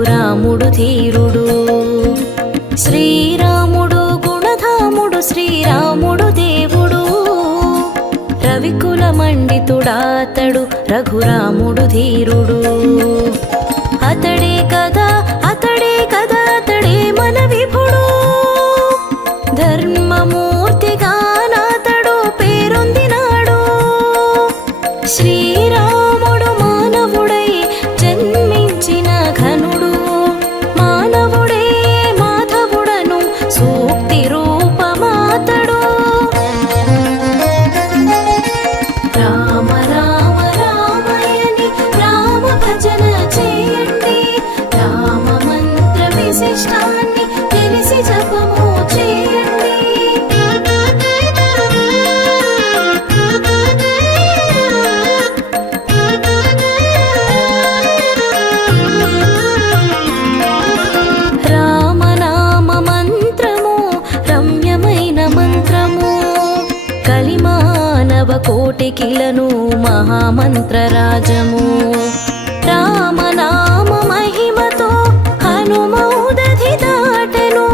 రఘురాముడు ధీరుడు. శ్రీరాముడు గుణధాముడు శ్రీరాముడు దేవుడు. రవికుల మండితుడాతడు రఘురాముడు ధీరుడు. అతడే కదా అతడే కదా అతడే మన విభుడు. ధర్మమూర్తిగా నాతడు పేరొందినాడు. శ్రీరాముడు మానవుడై జన్మించిన ఘనుడు. మానవుడే మాధవుడను సూక్తి రూపమాతడు. రామ రామ రామయని రామ భజన చేయండి. రామ మంత్ర విశిష్టాన్ని తెలిసి జపము చేయండి. రామనామ మంత్రము రమ్యమైన మంత్రము. కలిమానవ కోటికిలను మహామంత్రరాజము. రామనామ మహిమతో హనుమౌదధి దాటెను.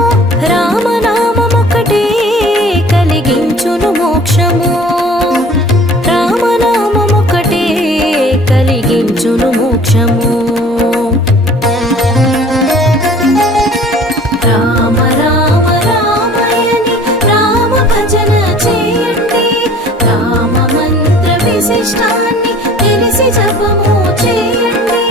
రామనామమొక్కటే కలిగించును మోక్షము. రామనామమొక్కటే కలిగించును మోక్షము. రామ రామ రామయని రామ భజన చేయండి. రామ మంత్ర విశిష్టాన్ని తెలిసి జపము చేయండి.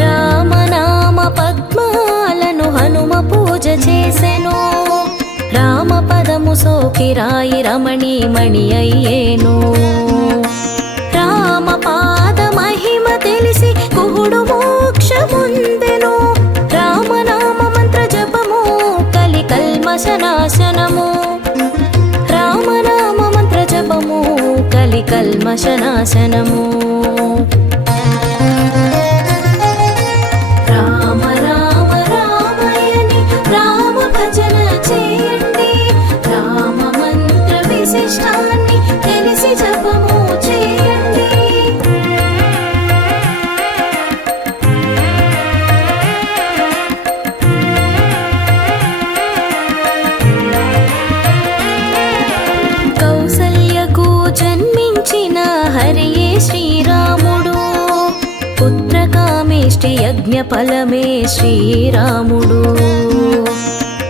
రామనామ పద్మాలను హనుమ పూజ చేసెను. రామ పదము సోకిరాయి రమణీమణి అయ్యేను. రామ పాద మహిమ తెలిసి కుహుడు మోక్షముందెను. రామనామ మంత్ర జపము కలి కల్మషనాశనము. రామనామ మంత్ర జపము కలి కల్మషనాశనము. రామ రామ రామయని రామ భజన చేయండి. రామ మంత్ర విశిష్టాన్ని తెలిసి జపము చేయండి. కౌసల్యకు జన్మించిన హరియే శ్రీరాముడు. పుత్రకామేష్టి యజ్ఞ ఫలమే శ్రీరాముడు.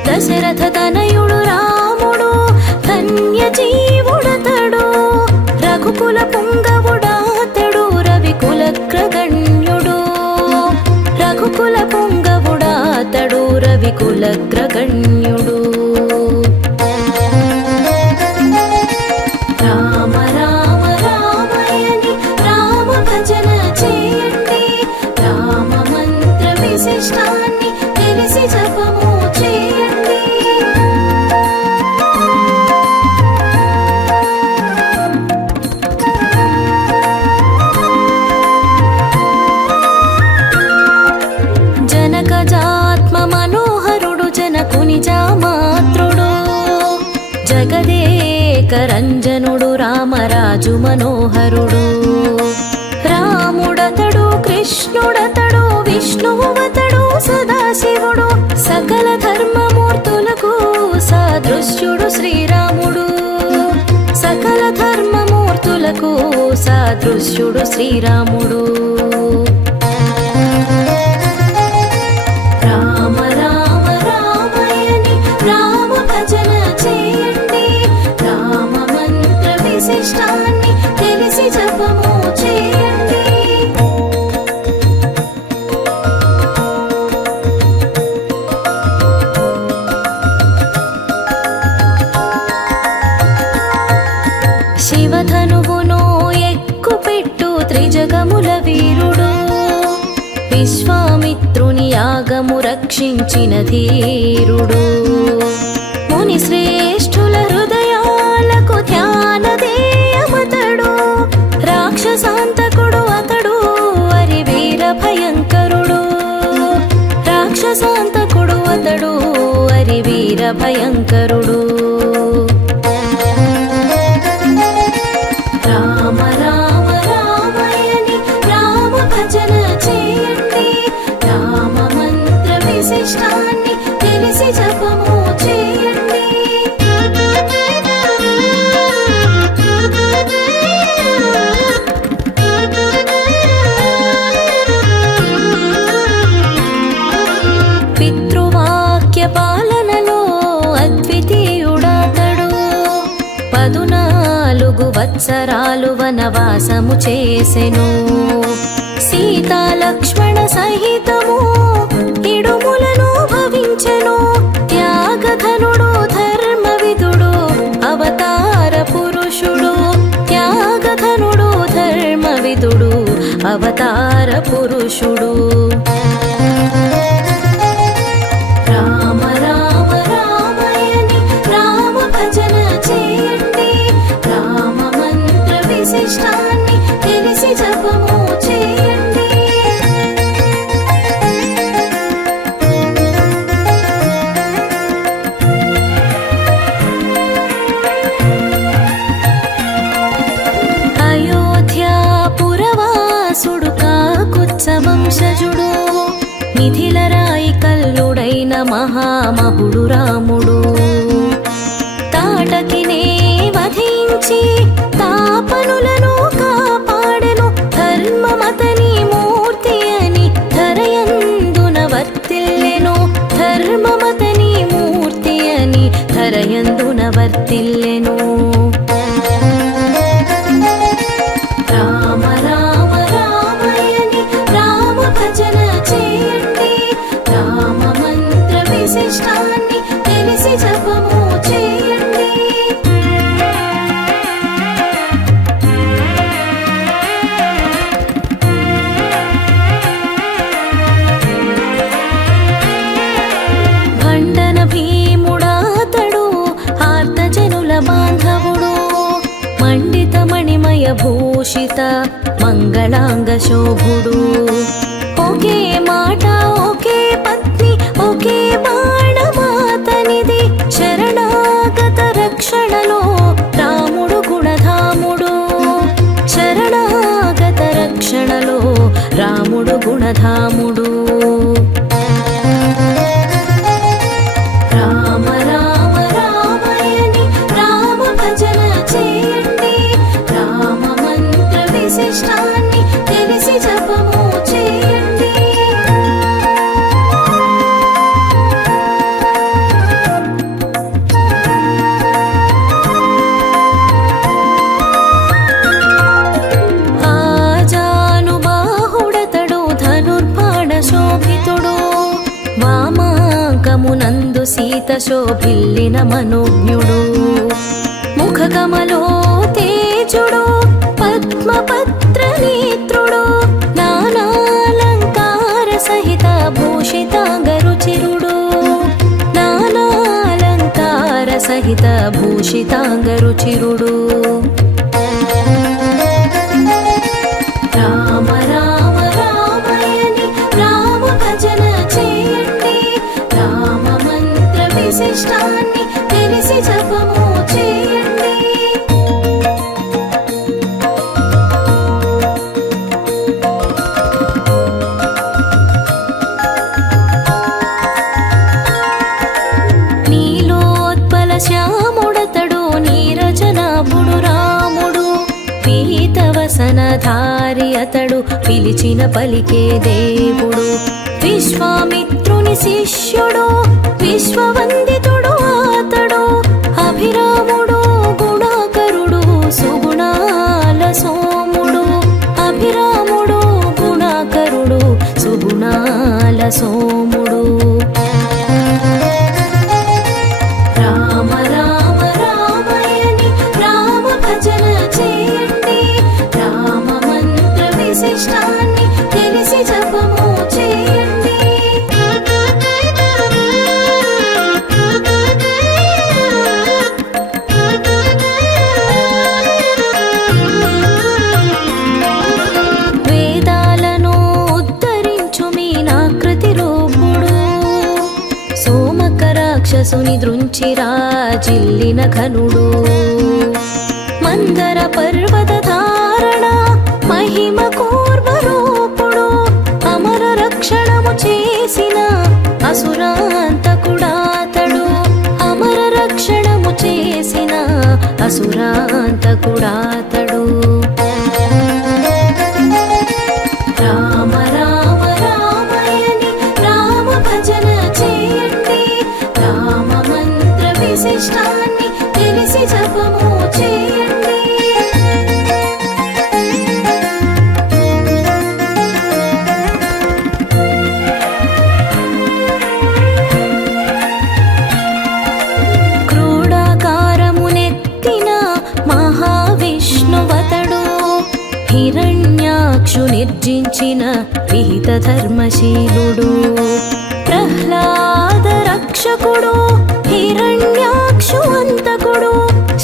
దశరథ తనయుడు రాముడు ధన్య జీవుడతడు. రఘుకుల పుంగవుడాతడు రవికులగ్రగణ్యుడు. రఘుకుల పుంగవుడాతడు రవికులగ్రగణ్యుడు. రామ రామ రామయని రామ భజన చేయండి. రామ మంత్ర విశిష్టాన్ని తెలిసి జపము చేయండి. జనకజాత్మ మనోహరుడు జనకుని జామాత్రుడు. జగదేక రంజనుడు రామరాజు మనోహరుడు. రాముడతడు కృష్ణుడతడు విష్ణువతడు సదాశివుడు. సకల ధర్మమూర్తులకు సాదృశ్యుడు శ్రీరాముడు. సకల ధర్మమూర్తులకు సాదృశ్యుడు శ్రీరాముడు. రామ రామ రామయని రామ భజన చేయండి. రామ మంత్ర విశిష్టాన్ని తెలిసి జపము చేయండి. శివధనువును ఎక్కుపెట్టు త్రిజగముల వీరుడు. విశ్వామిత్రుని యాగము రక్షించిన ధీరుడు. ముని శ్రేష్ఠుల హృదయాలకు ధ్యానదేయమతడు. రాక్షసాంతకుడు అతడు అరి వీర భయంకరుడు. రాక్షసాంతకుడు అతడు అరి వీర భయంకరుడు. రామ రామ రామయని రామ భజన చేయండి. రామ మంత్ర విశిష్టాన్ని తెలిసి జపము చేయండి. పితృవాక్య పాలనలో అద్వితీయుడతడు. 14 వత్సరాలు వనవాసము చేసెను. సీతా లక్ష్మణ సహితము ఇడుములను భవించెను. త్యాగధనుడు ధర్మవిదుడు అవతార పురుషుడు. త్యాగధనుడు ధర్మవిదుడు అవతార పురుషుడు. రామ రామ రామయని రామ భజన చేయండి. రామ మంత్ర విశిష్టాన్ని తెలిసి జపము చేయండి. అయోధ్యాపురవాసుడు కాకుత్స వంశజుడు. మిథిలరాయి కల్లుడైన మహామహుడు రాముడు. తాటకినే వధించి తాపనులను కాపాడెను. ధర్మమతని మూర్తి అని ధరయందున వర్తిల్లెను. ధర్మమతని మూర్తి అని ధరయందున వర్తిల్లెను. రామ రామ రామయని రామ భజన చేయండి. రామ మంత్ర విశిష్టాన్ని తెలిసి జపము చేయండి. భండన భీముడాతడు ఆర్తజనుల బాంధవుడు. మండిత మణిమయ భూషిత మంగళాంగ శోభుడు. ఒకే మాట ఒకే పత్ని ఒకే బాణమాతనిది. శరణాగత రక్షణలో రాముడు గుణధాముడు. శరణాగత రక్షణలో రాముడు గుణధాముడు. రామ రామ రామయని రామ భజన చేయండి. రామ మంత్ర విశిష్టాన్ని తెలిసి జపము చేయండి. ఆజానుబాహుడతడు ధనుర్బాణ శోభితుడు. వామాంకమునందు సీత శోభిల్లిన మనోజ్ఞుడు. ముఖకమలో తేజుడు పద్మపత్ర నేత్రుడు. నానాలంకార సహిత భూషితాంగరుచిరుడు. నానాలంకార సహిత భూషితాంగరుచిరుడు. రామ రామ రామయని రామ భజన చేయండి. రామ మంత్ర విశిష్టాన్ని తెలిసి జపము చేయండి. నీలోత్పల శ్యాముడతడు నీరజనాభుడు రాముడు. పీతవసనధారి అతడు పిలిచిన పలికే దేవుడు. విశ్వామిత్రుని శిష్యుడు విశ్వవందితుడు అతడు. అభిరాముడు గుణాకరుడు సుగుణాల సోముడు. అభిరాముడు గుణాకరుడు సుగుణాల సోముడు. రామ రామ రామయని రామ భజన చేయండి. రామ మంత్ర విశిష్టాన్ని తెలిసి జపము చేయండి. వేదాలను ఉద్ధరించు మీనాకృతి రూపుడు. రాక్షసుని దృంచిరా జిల్లిన ఘనుడు. మందర పర్వత ధారణ మహిమ కూర్మరూపుడు, అమర రక్షణము చేసిన అసురాంతకుడాతడు. అమర రక్షణము చేసిన అసురాంతకుడాతడు. రామ రామ రామయని రామ భజన చేయండి. రామ మంత్ర విశిష్టాన్ని తెలిసి జపము చేయండి. క్రోడాకారమునెత్తిన మహావిష్ణువతడు, హిరణ్యాక్షు నిర్జించిన విహిత ధర్మశీలుడు. ప్రహ్లాద రక్షకుడు హిరణ్యాక్షు అంతకుడు,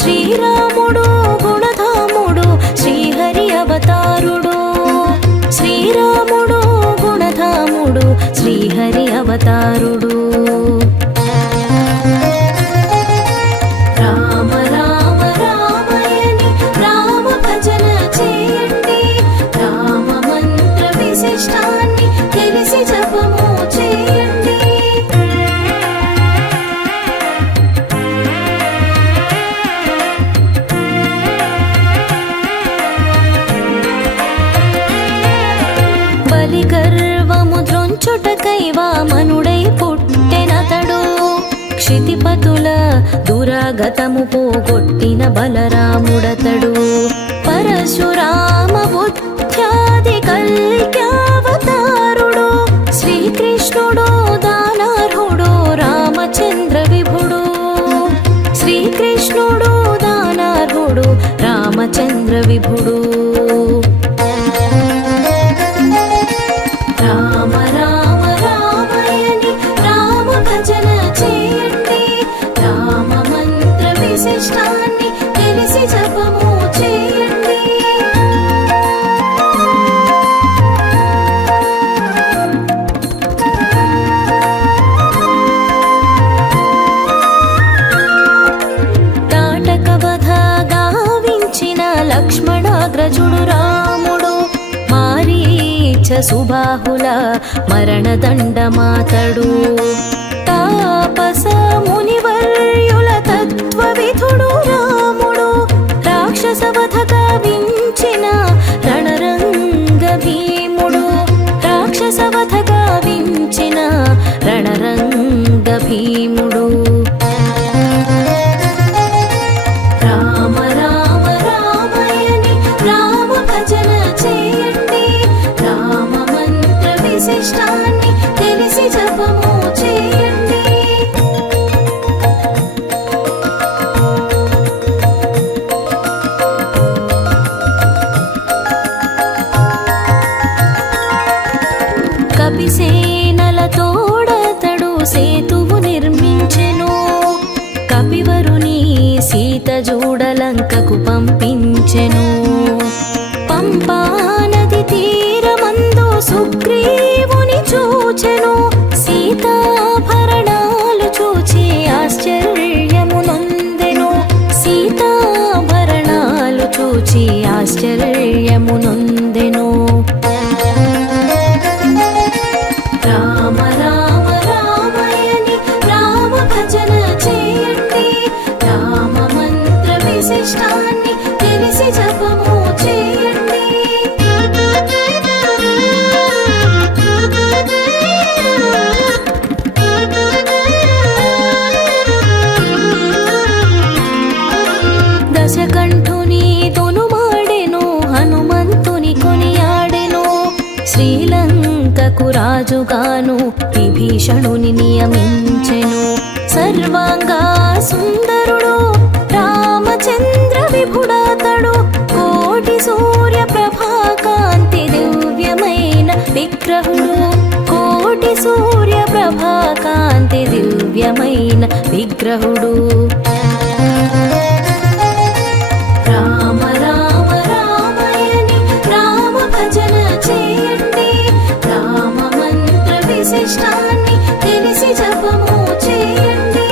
శ్రీరాముడు గుణధాముడు శ్రీహరి అవతారుడు. శ్రీరాముడు గుణధాముడు శ్రీహరి అవతారుడు. రామ రామ రామయని రామ భజన చేయండి. రామ మంత్ర విశిష్టాన్ని తెలిసి జపము చేయండి. బలి గర్వము ద్రొంచుటకై వామనుడై పుట్టెనతడు, క్షితిపతుల దురాగతము పోగొట్టిన బలరాముడతడు. పరశురామ బుద్ధ్యాది కల్క్యావతారుడు, శ్రీకృష్ణుడు దానార్హుడు రామచంద్ర విభుడు. శ్రీకృష్ణుడు దానార్హుడు రామచంద్ర విభుడు. రామ రామ రామయని రామ భజన చేయండి. రామ మంత్ర విశిష్టాన్ని తెలిసి జపము చేయండి. తాటక వధ గావించిన లక్ష్మణాగ్రజుడు రాముడు, మారీచ సుబాహుల మరణదండమాతడు. తాపస మునివర్యుల తత్వవిధుడు రాముడు, రాక్షస వధ గావించిన రణరంగ భీముడు. రాక్షస వధ గావించిన రణరంగ భీముడు. రామ రామ రామయని రామ భజన చేయండి. రామ మంత్ర విశిష్టాన్ని తెలిసి జపము చేయండి. కపిసేనల తోడతడు సేతువు నిర్మించెను, కపివరుని సీత జూడలంకకు పంపించెను. పంపా నది తీరమందు సుగ్రీవుని చూచెను, సీతాభరణాలు చూచి ఆశ్చర్యము నొందెను. సీతాభరణాలు చూచి ఆశ్చర్యము నొందెను. రామ రామ రామయని రామ భజన చేయండి. రామ మంత్ర విశిష్టాన్ని తెలిసి జపము చేయండి. దశకంఠుని తొనుమాడెను, హనుమంతుని కొనియాడెను. శ్రీలంకకు రాజుగాను విభీషణుని నియమించెను. సర్వాంగా సుందరుడు రామచంద్ర విభుడాతడు, కోటి సూర్య ప్రభాకాంతి దివ్యమైన విగ్రహుడు. కోటి సూర్య ప్రభాకాంతి దివ్యమైన విగ్రహుడు. రామ రామ రామయని రామ భజన చేయండి. రామ మంత్ర విశిష్టాన్ని తెలిసి జపము చేయండి.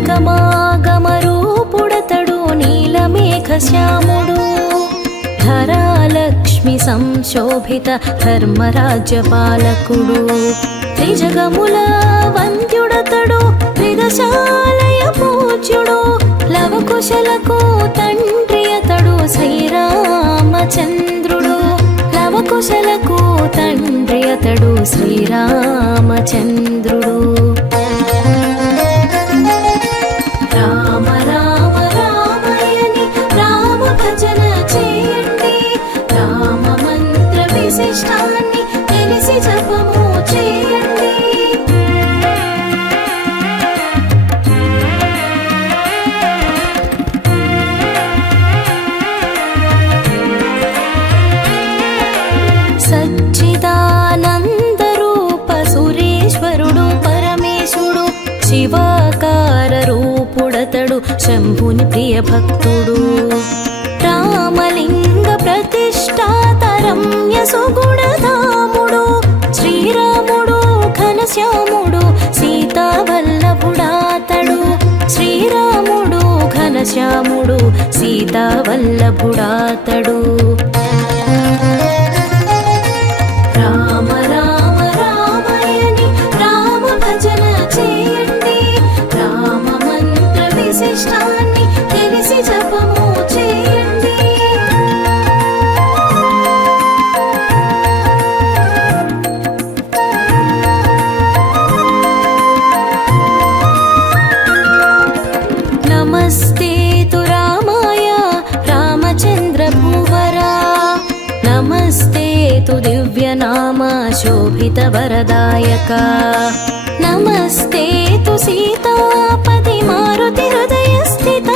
నిగమాగమరూపుడతడు నీలమేఘశ్యాముడు ధరాలక్ష్మి సంశోభిత ధర్మరాజ్యపాలకుడు త్రిజగముల వంద్యుడతడు త్రిదశాలయ పూజ్యుడు లవకుశలకు తండ్రి అతడు శ్రీరామచంద్రుడు లవకుశలకు తండ్రి అతడు శ్రీరామచంద్రుడు రామ రామ రామయని రామ భజన చేయండి రామ మంత్ర విశిష్టాన్ని తెలిసి జపము చేయండి సచ్చిదానందరూప సురేశ్వరుడు పరమేశుడు శివాకార రూపుడతడు శంభుని ప్రియ భక్తుడు రామలింగ ప్రతిష్టాతరమ్య సుగుణధాముడు శ్రీరాముడు ఘనశ్యాముడు సీతావల్లభుడాతడు శ్రీరాముడు ఘనశ్యాముడు సీతావల్లభుడాతడు రామ రామ రామయని రామ భజన చేయండి రామ మంత్ర విశిష్టాన్ని తెలిసి జపము చేయండి నమస్తే తు రామాయ రామచంద్ర భూవరా నమస్తే తు దివ్యనామ శోభిత వరదాయక నమస్తే తు సీతాపతి మారుతి హృదయ స్థిత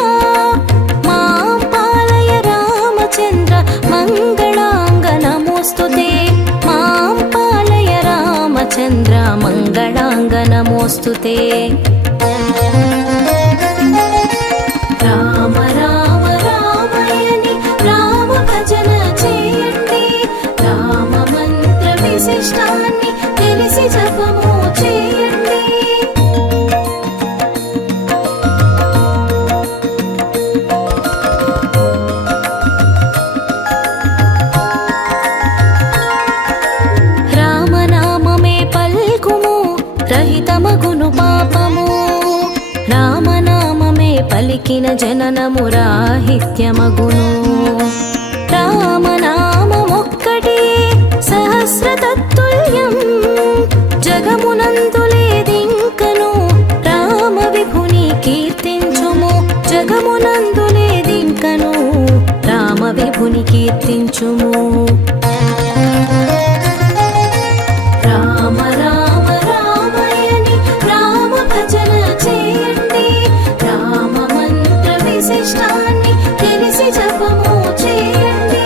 మాం పాలయ రామచంద్ర మంగళాంగ నమోస్తుతే మాం పాలయ రామచంద్ర మంగళాంగ నమోస్తుతే రామ రామ రామయని రామ భజన చేయండి రామ మంత్ర విశిష్టాన్ని తెలిసి జపము చేయండి రామనామమే పల్కుము రహితమగును పాపము రామనామమే పలికిన జననము రాహిత్యమగును రామనామమొక్కటి సహస్రతత్తుల్యం జగమునందు లేదింకను రామ విభుని కీర్తించుము జగమునందు లేదింకను రామ విభుని కీర్తించుము రామ రామ రామయని రామ భజన చేయండి రామ మంత్ర విశిష్టాన్ని తెలిసి జపము చేయండి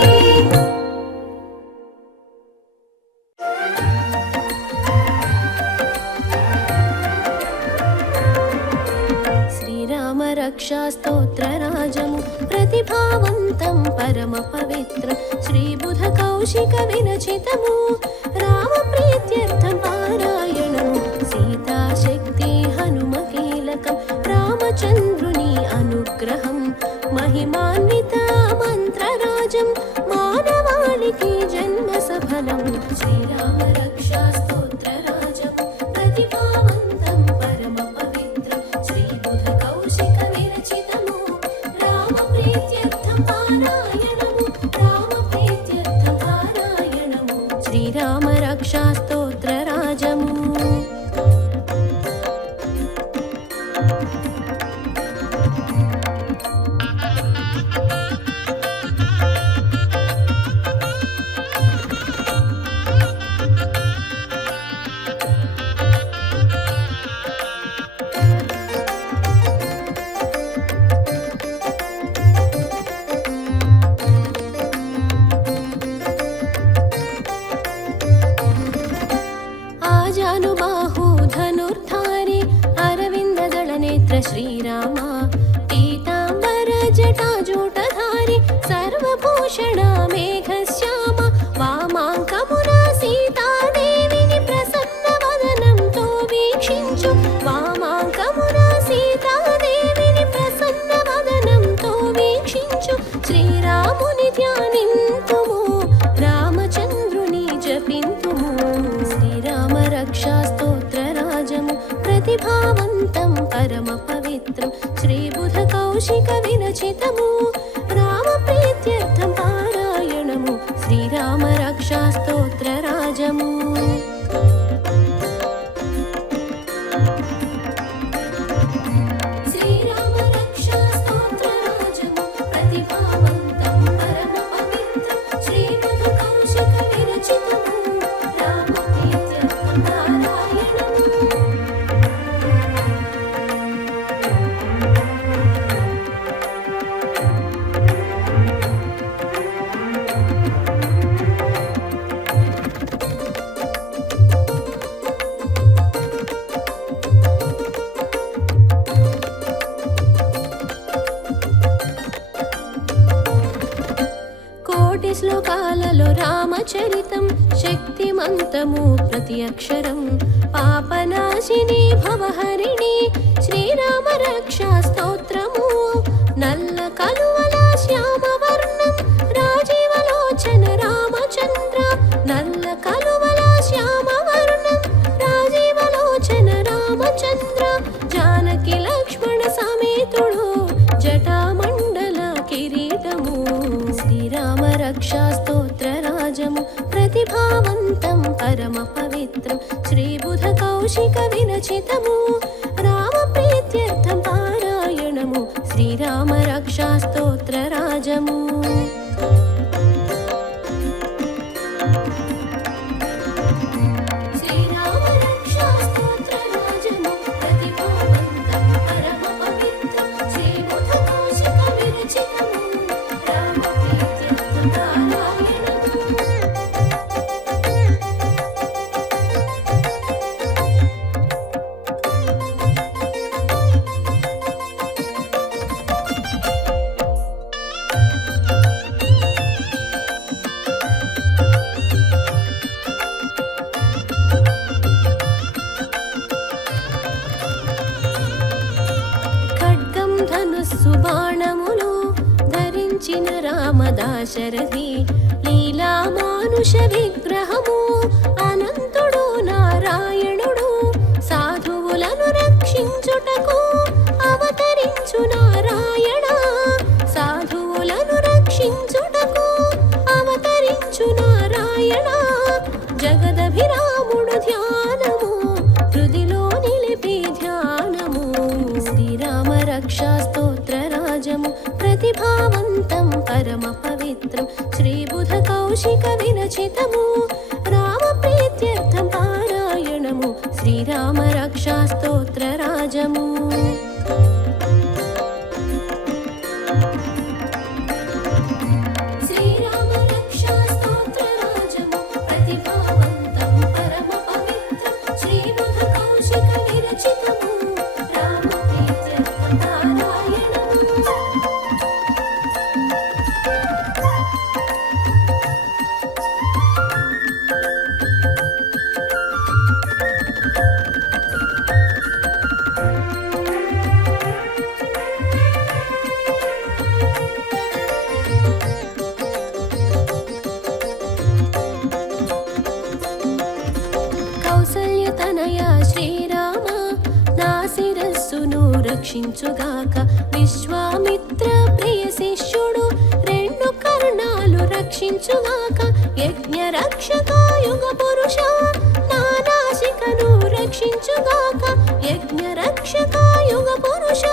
శ్రీరామ రక్షా స్తోత్రరాజము ప్రతిభావంతం పరమ పవిత్రం శ్రీబుధ కౌశిక విరచితము రామ ప్రీత్యర్థం పారాయణము సీతాశక్తి హనుమ కీలకం రామచంద్రుని అనుగ్రహం మహిమాన్విత మంత్రరాజం మానవాళికి జన్మ సఫలం శ్రీరామ రక్షా స్తోత్రరాజం ప్రతిభావంతం పరమ పవిత్రం శ్రీబుధ కౌశిక విరచితము రామ ప్రీత్యర్థం పారాయణము రామ ప్రీత్యర్థం పారాయణము శ్రీరామ రక్షా స్తోత్రరాజము శ్రీరామ పీతాంబర జటాజూటధారి సర్వభూషణ మేఘశ్యామ వామాంకమున సీతాదేవిని ప్రసన్న వదనంతో వీక్షించు వామాంకమున సీతాదేవి श्रीबुधकौशिक विरचितमु रामप्रीत्यर्थं पारायणमु श्रीराम रक्षा स्तोत्रराजमु శ్లోకాలలో రామచరితం శక్తిమంతము ప్రతి అక్షరం పాపనాశిని భవహరిణి శ్రీరామ రక్షా స్తోత్రము నల్ల కలువల శ్యామవర్ణం రాజీవలోచన రామచంద్ర నల్ల కలువల శ్యామవర్ణం రాజీవలోచన రామచంద్ర జానకి లక్ష్మణ సమేతుడు జటామండల కిరీటము శ్రీరామ రక్షా స్తోత్రరాజము ప్రతిభావంతం పరమ పవిత్రం శ్రీబుధ కౌశిక విరచితము రామప్రీత్యర్థం పారాయణము శ్రీరామ రక్షా స్తోత్రరాజము సుబాణములు ధరించిన రామదాశరథి లీలా మానుష విగ్రహము అనంతుడు నారాయణుడు సాధువులను రక్షించుటకు అవతరించు నారాయణ సాధువులను రక్షించుటకు అవతరించు నారాయణ జగదభిరాముడు ధ్యానము హృదిలో నిలిపి ధ్యానము శ్రీరామ రక్షా స్తోత్రరాజము ప్రతిభావంతం పరమ పవిత్రం శ్రీబుధ కౌశిక విరచితము రామప్రీత్యర్థం పారాయణము శ్రీరామ రక్షా స్తోత్రరాజము కౌసల్యతనయా శ్రీరామ నా శిరస్సును రక్షించుగాక విశ్వామిత్ర ప్రియ శిష్యుడు రెండు కర్ణాలు రక్షించుగాక యజ్ఞ రక్షక యుగ పురుష నా నాసికను రక్షించుగాక యజ్ఞ రక్షక యుగ పురుష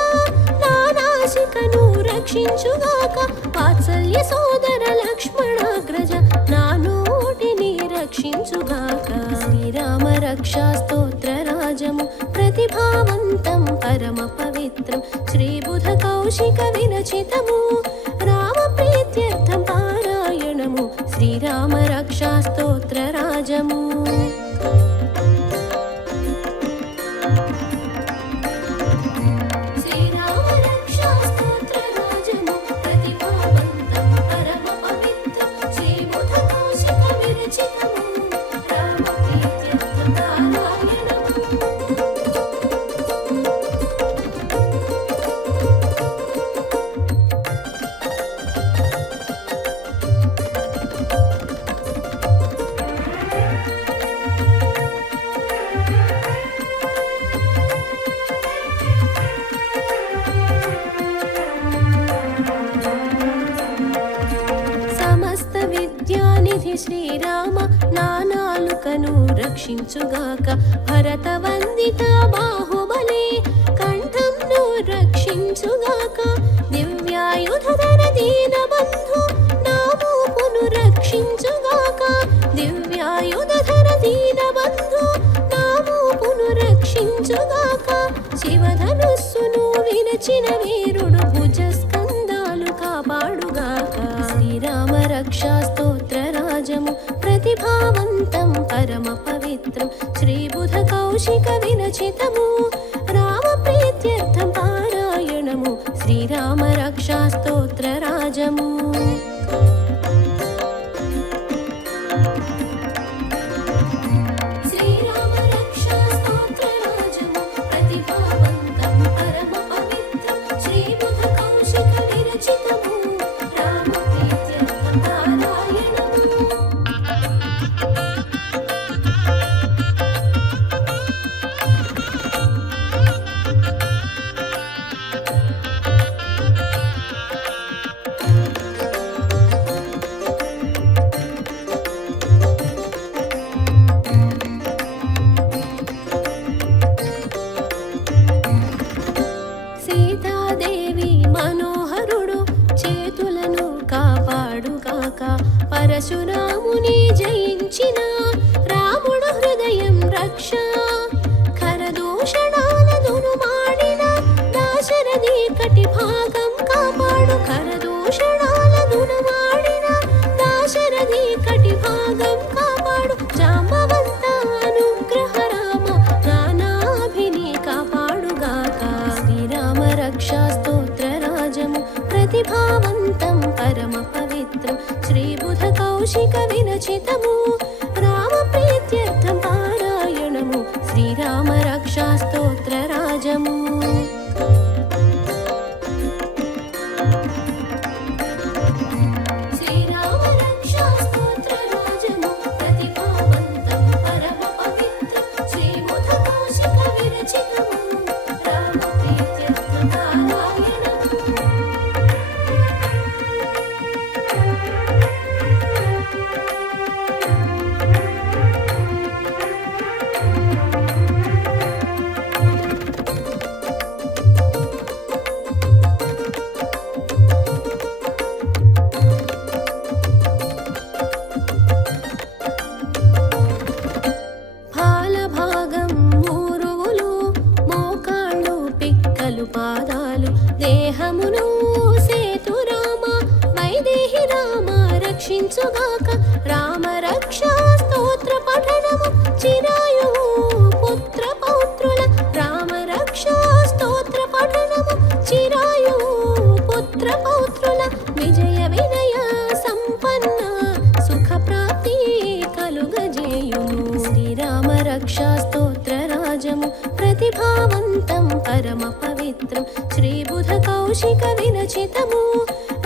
నా నాసికను రక్షించుగాక వాత్సల్య సోదర లక్ష్మణాగ్రజ నా నోటిని రక్షించుగాక శ్రీరామ రక్షా స్తోత్రరాజము ప్రతిభావంతం పరమ పవిత్రం శ్రీబుధ కౌశిక విరచితము రామప్రీత్యర్థం పారాయణము శ్రీరామ రక్షా స్తోత్రరాజము శ్రీరామ నా నాలుకను రక్షించుగాక భరత వందిత బాహుబలి కంఠంను రక్షించుగాక దివ్యాయుధర దీన బంధు నా మూపును రక్షించుగాక దివ్యాయుధర దీన బంధు నా మూపును రక్షించుగాక శివధనుస్సును విరచిన వీరుడు భుజస్కంధాలు కాపాడుగాక శ్రీరామ రక్షా స్తోత్ర రాజము ప్రతిభావంతం పరమ పవిత్రం శ్రీబుధ కౌశిక విరచితము రామ ప్రీత్యర్థం పారాయణము శ్రీరామ రక్షా స్తోత్ర రాజము పరశురాముని జయించిన రాముడు హృదయం రక్ష ఖరదూషణాలను మాడిన దాశరథి కటి భాగం కాపాడు ఖరదూషణాలను మాడిన దాశరథి కటి భాగం కాపాడు జాంబవంత అనుగ్రహ రామ నానాభిని కాపాడుగాక శ్రీరామ రక్షా స్తోత్ర రాజము ప్రతిభావంతం పరమ పవిత్రం శ్రీబుధ కౌశిక విరచితము రామ ప్రీత్యర్థం పారాయణము శ్రీరామ రక్షా స్తోత్ర రాజము పాదాలు దేహమును సేతురామ వైదేహి రామ రక్షించుగాక రామ రక్షా స్తోత్ర పఠనము చిరాయువు పుత్ర పౌత్రుల రామ రక్షా స్తోత్ర పఠనము చిరాయువు పుత్ర పౌత్రుల విజయ వినయ సంపన్న సుఖ ప్రాప్తి కలుగజేయును శ్రీరామ రక్షా స్తోత్ర రాజము ప్రతిభావంతం పరమ పవిత్రం శ్రీబుధ కౌశిక విరచితము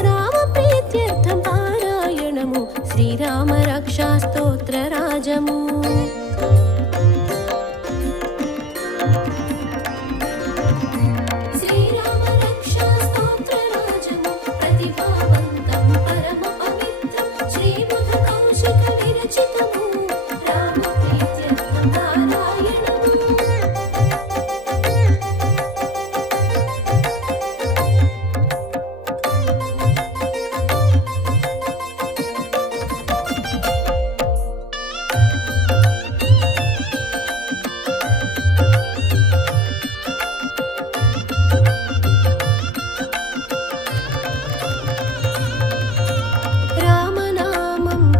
రామ ప్రీత్యర్థం పారాయణము శ్రీరామ రక్షా స్తోత్ర రాజము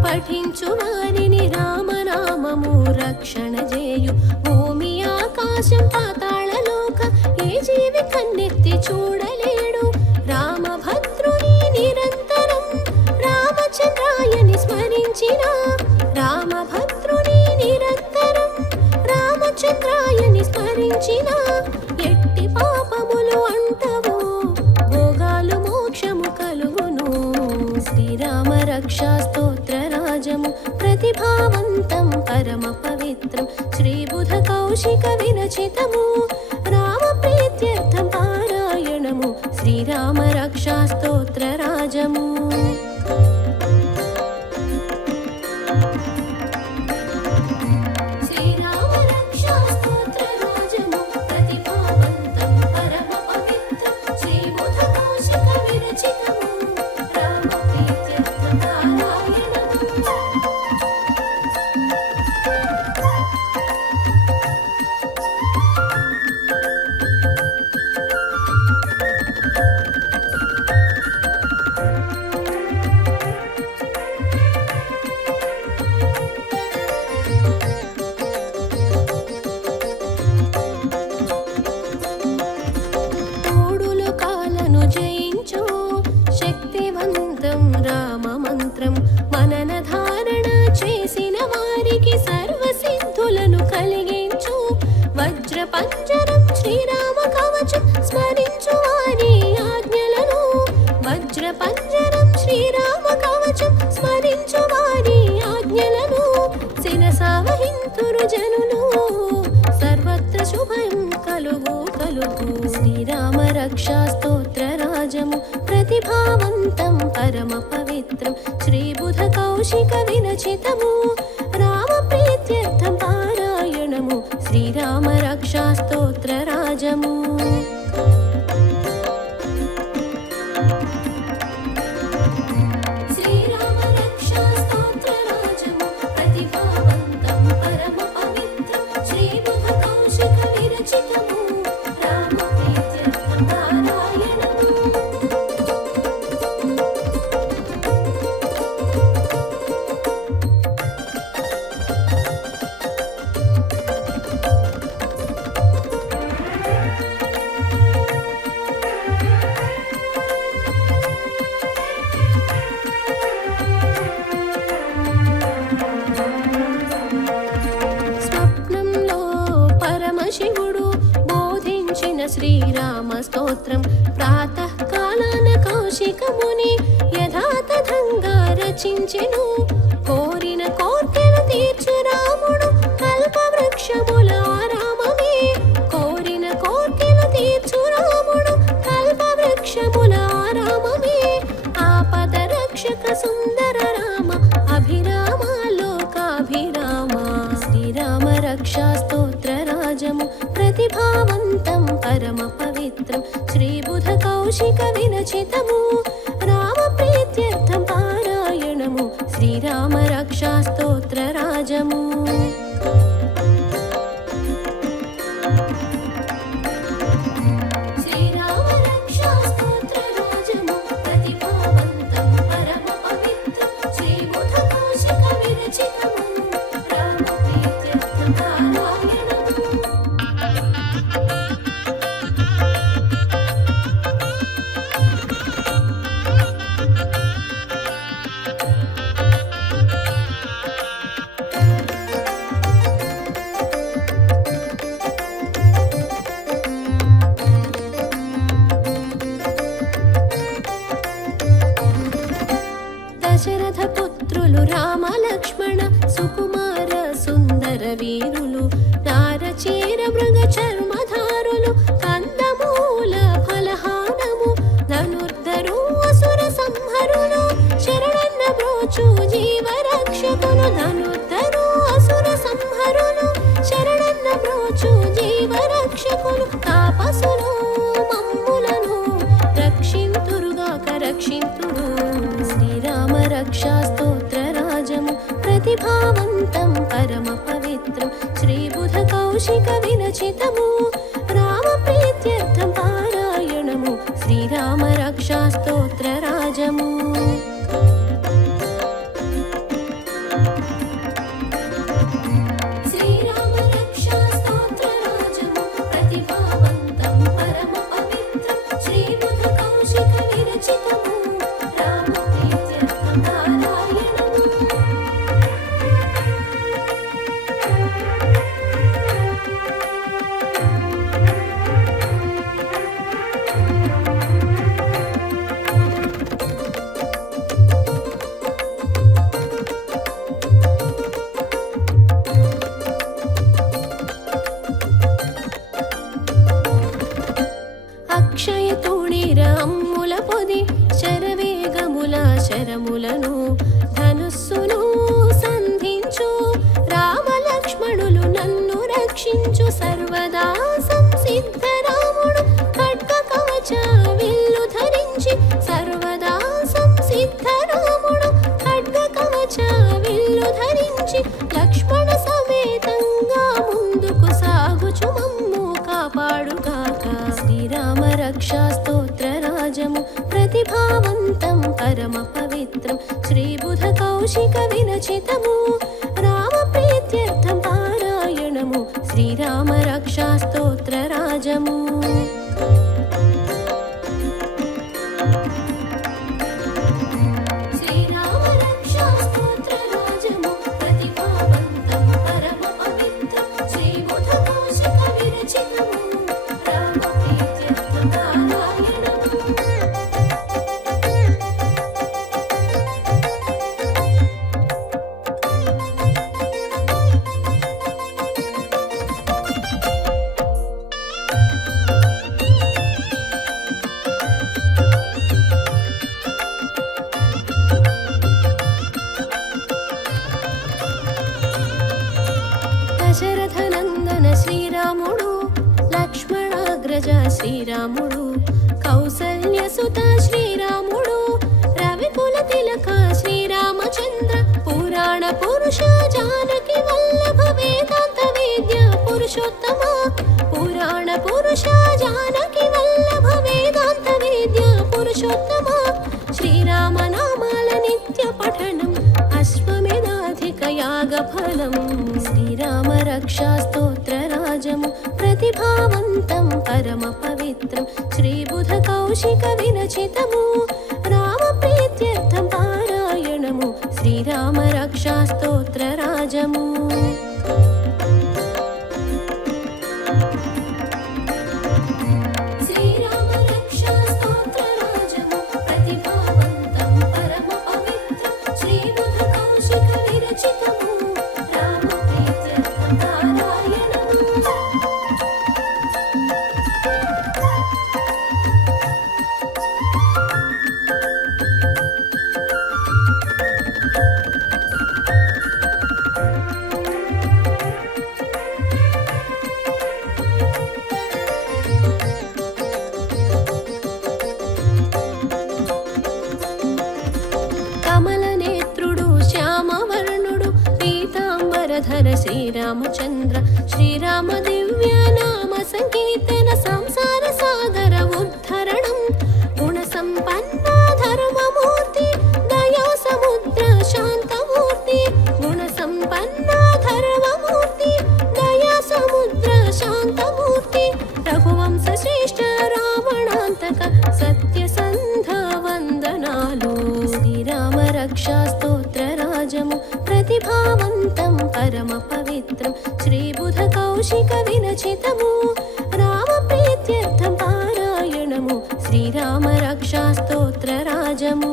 పఠించు వారిని రామనామము రక్షణ చేయు భూమి ఆకాశం పాతాళ లోక ఏ జీవి కన్నెత్తి చూడలేడు రామభద్రుని నిరంతరం రామచంద్రాయని స్మరించిన రామభద్రుని నిరంతరం రామచంద్రాయని స్మరించిన ఎట్టి పాపములు అంటవు భోగాలు మోక్షము కలుగును శ్రీరామ రక్షా స్తోత్ర రాజము ప్రతిభావంతం పరమ పవిత్రం శ్రీబుధ కౌశిక విరచితము రామ ప్రీత్యర్థం పారాయణము శ్రీరామ రక్షా స్తోత్ర రాజము प्रतिभावन्तं परमपवित्रं श्रीबुधकौशिकविरचितमु रामप्रीत्यर्थं पारायणमु श्रीरामरक्षास्तोत्रराजमु శివుడు బోధించిన శ్రీరామ స్తోత్రం ప్రాతః కాలాన కౌశికముని యథాతథంగా రచించెను కోరిన కోర్కెలు తీర్చు రాముడు కల్పవృక్షముల ఆరామమే కోరిన కోర్కెలు తీర్చు రాముడు కల్పవృక్షముల ఆరామమే ఆపద రక్షక సుందర రామ అభిరామ లోకాభిరామ శ్రీరామ రక్షా స్తోత్రరాజము प्रतिभावन्तं परमपवित्रं श्रीबुधकौशिकविरचितमु रामप्रीत्यर्थं पारायणमु श्रीरामरक्षास्तोत्रराजमु దశరథ పుత్రులు రామ లక్ష్మణ సుకుమార సుందర వీరులు నారచీర మృగ చర్మధారులు కందమూల ఫలహానము ధనుర్ధరు అసుర సంహరులు శరణన్న బ్రోచు జీవరక్షకులు ధనుర్ధరు అసుర సంహరులు శరణన్న బ్రోచు జీవరక్షకులు తాపసులు మమ్ములను రక్షింతురుగాక రక్షింతురు శ్రీరామ రక్షా స్తోత్రరాజము प्रतिभावन्तं परमपवित्रं श्रीबुधकौशिकविरचितमु रामप्रीत्यर्थं पारायणमु श्रीरामरक्षास्तोत्रराजमु అక్షయ తూణీర అమ్ముల పొది శరవేగముల శరములను ధనుస్సును సంధించు రామ లక్ష్మణులు నన్ను రక్షించు సర్వదా సంసిద్ధ రాముడు ఖడ్గ కవచ విల్లు ధరించి సర్వదా సంసిద్ధ రాముడు ఖడ్గ కవచ విల్లు ధరించి లక్ష్మణ సమేతంగా ముందుకు సాగుచు మమ్ము కాపాడుగాక శ్రీరామ రక్షా స్తోత్రరాజము प्रतिभावन्तं परमपवित्रं श्रीबुधकौशिकविरचितमु रामप्रीत्यर्थं पारायणमु श्रीरामरक्षास्तोत्रराजमु శ్రీరాముడు కౌసల్యసుత శ్రీరాముడు రవికుల తిలక శ్రీరామచంద్ర పురాణ పురుష జానకి వల్లభ వేదాంత వేద్య పురుషోత్తమ పురాణ పురుష జానకి వల్లభ వేదాంత వేద్య పురుషోత్తమ శ్రీరామ నామాల నిత్య పఠనం అశ్వమేధాధిక యాగ ఫలం శ్రీరామ రక్షా స్తోత్ర రాజము ప్రతిభావంతం పరమ పవిత్రం శ్రీబుధ కౌశిక విరచితము రామ ప్రీత్యర్థం పారాయణము శ్రీరామ రక్షా స్తోత్ర రాజము ధర శ్రీరామచంద్ర శ్రీరామ దివ్య నామ సంకీర్తన సంసార సాగర ఉద్ధరణం గుణ సంపన్న ధర్మమూర్తి దయా సముద్ర శాంతమూర్తి గుణ సంపన్న ధర్మమూర్తి దయా సముద్ర శాంతమూర్తి రఘువంశ శ్రేష్ఠ రావణాంతక సత్యసంధ వందనాలు శ్రీరామ రక్షా స్తోత్ర రాజము ప్రతిభావంతం పరమ పవిత్రం శ్రీబుధ కౌశిక విరచితము రామ ప్రీత్యర్థం పారాయణము శ్రీరామ రక్షా స్తోత్ర రాజము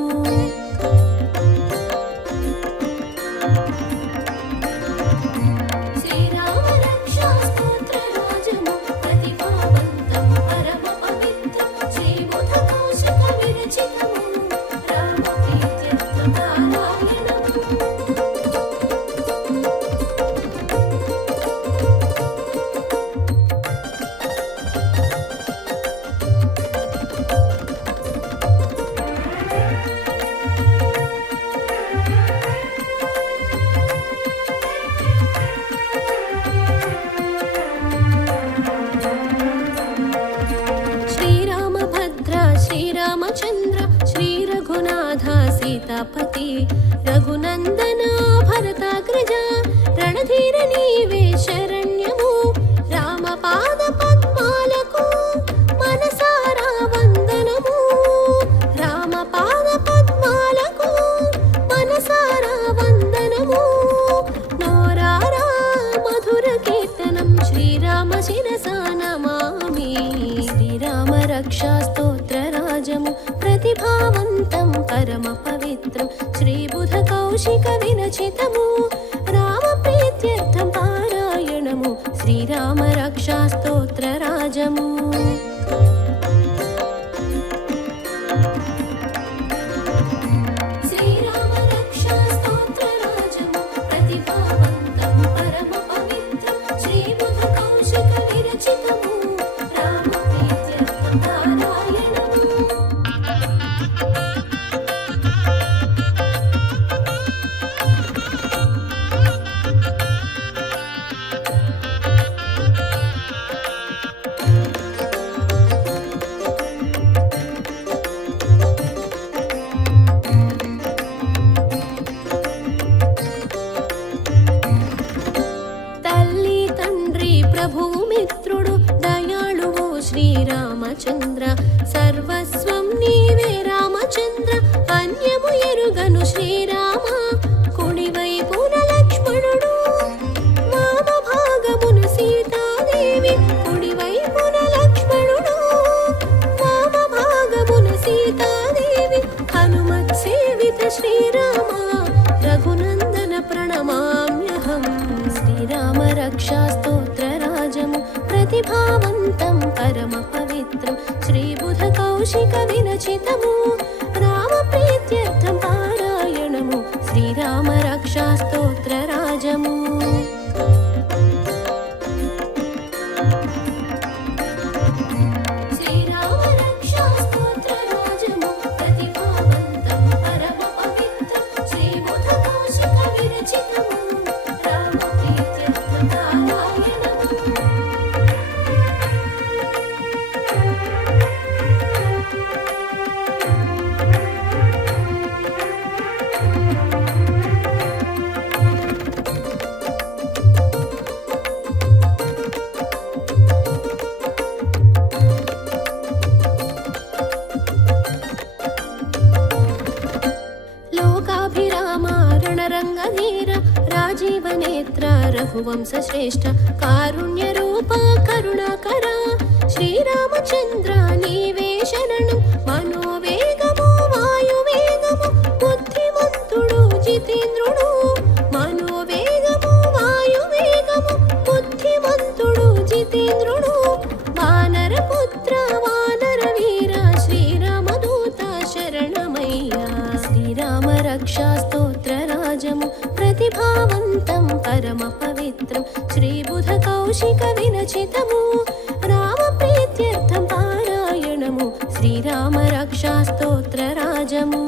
శ్రీరామచంద్ర శ్రీ రఘునాథ సీతాపతి రఘునందన భరతాగ్రజ రణధీర నీవే శరణ్యము రామ పాద పద్మాలకు మనసారా వందనము రామ పాద పద్మాలకు మనసారా వందనము నోరారా మధుర కీర్తనం శ్రీరామ శిరసా నమామి శ్రీరామ రక్షా స్తోత్ర రాజము ప్రతిభావంతం పరమ పవిత్రం శ్రీబుధ కౌశిక విరచితము రామ ప్రీత్యర్థం పారాయణము శ్రీరామ రక్షా స్తోత్ర రాజము రామచంద్ర సర్వస్వం నీవే రామచంద్ర అన్యము ఎరుగను శ్రీరామ కుడివైపున లక్ష్మణుడు వామ భాగమున సీతాదేవి కుడివైపున లక్ష్మణుడు వామ భాగమున సీతాదేవి హనుమత్ సేవిత శ్రీరామ రఘునందన ప్రణమామ్యహం శ్రీరామ రక్షా స్తోత్ర రాజము ప్రతిభావంతం పరమ పవిత్రం శ్రీబుధ కౌశిక విరచితము రామ ప్రీత్యర్థం పారాయణము శ్రీరామ రక్షా స్తోత్ర రాజము వీర రాజీవనేత్ర రఘువంశ శ్రేష్ఠ కారుణ్య రూప కరుణాకర శ్రీరామచంద్ర నీవే శరణం మనోవేగము వాయువేగము బుద్ధిమంతుడు జితేంద్రుడు మనోవేగము వాయువేగము బుద్ధిమంతుడు జితేంద్రుడు వానరపుత్ర వానర వీర శ్రీరామదూత శరణమయ్యా శ్రీరామ రక్షా స్తోత్ర రాజము ప్రతిభావంతం పరమ పవిత్రం శ్రీబుధ కౌశిక వినచితము రామ ప్రీత్యర్థం పారాయణము శ్రీరామ రక్షా స్తోత్ర రాజము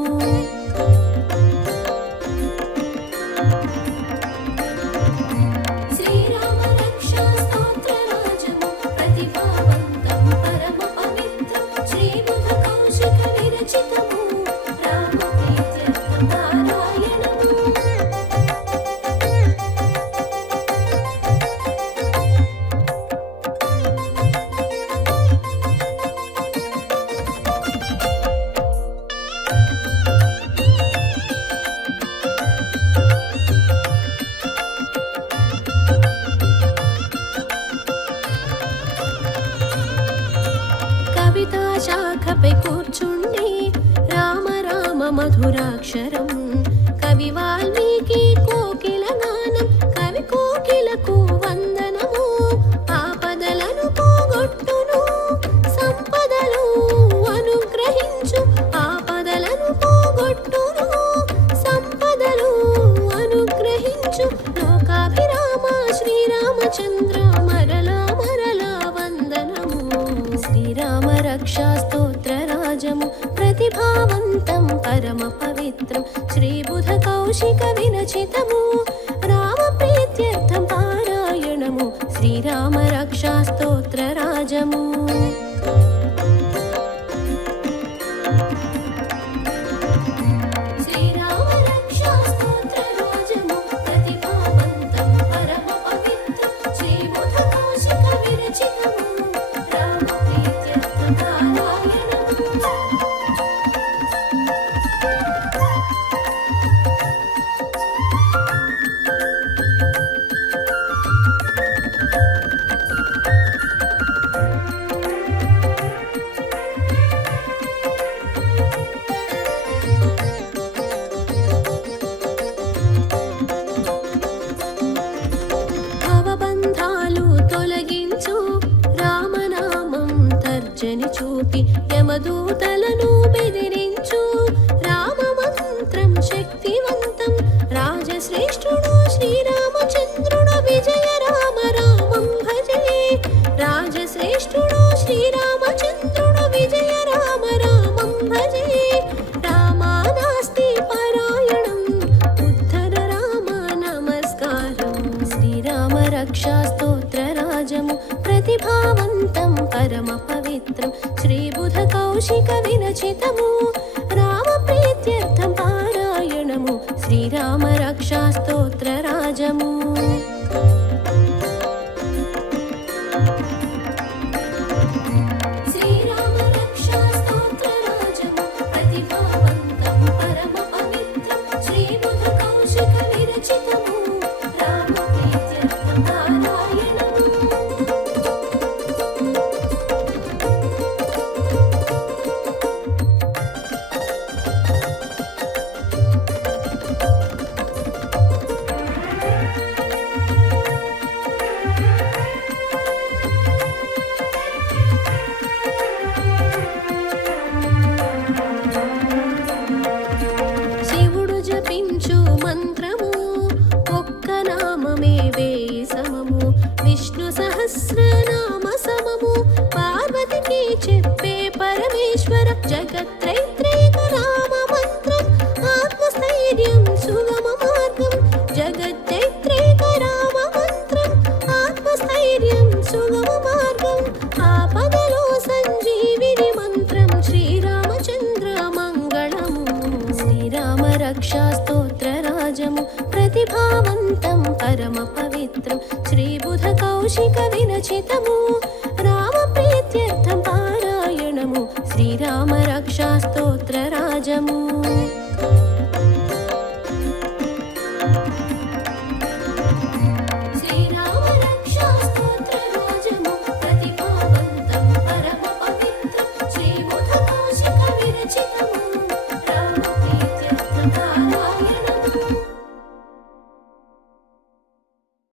శాఖపై కూర్చుండి రామ రామ మధురాక్షరం కవి వాల్మీకి కోకిల గానం కవి కోకిలకు వందనము ఆపదలను పోగొట్టును సంపదలు అనుగ్రహించు ఆపదలను పోగొట్టును సంపదలు అనుగ్రహించు లోకాభిరామ శ్రీరామచంద్ర మరలా మరలా వందనము శ్రీరామ రక్షా స్తోత్ర రాజము ప్రతిభావంతం పరమ పవిత్రం శ్రీబుధ కౌశిక వినచితము రామ ప్రీత్యర్థం పారాయణము శ్రీరామ రక్షా స్తోత్ర రాజము చూపి యమదూతలను బెదిరించు రామ మంత్రం శక్తివంతం రాజశ్రేష్ఠుడు శ్రీరామచంద్రుడు విజయ రామ రామం భజే రాజశ్రేష్ఠుడు శ్రీరామచంద్రుడు విజయ రామ రామం భజే రామానాస్తి పరాయణం ఉద్ధర రామ నమస్కారం శ్రీరామ రక్షా స్తోత్ర రాజము ప్రతిభావంతం పరమ పవిత్రం శ్రీబుధ కౌశిక వినచితము రామ ప్రీత్యర్థం పారాయణము శ్రీరామ రక్షా స్తోత్ర రాజము జగత్రైత్రేక రామ మంత్రం ఆత్మస్థైర్యం సుగమ మార్గం జగత్రైత్రేక రామ మంత్రం ఆత్మస్థైర్యం సుగమ మార్గం ఆపదలో సంజీవిని మంత్రం శ్రీరామచంద్ర మంగళము శ్రీరామ రక్షా స్తోత్ర రాజము ప్రతిభావంతం పరమ పవిత్రం శ్రీబుధ కౌశిక వినచితము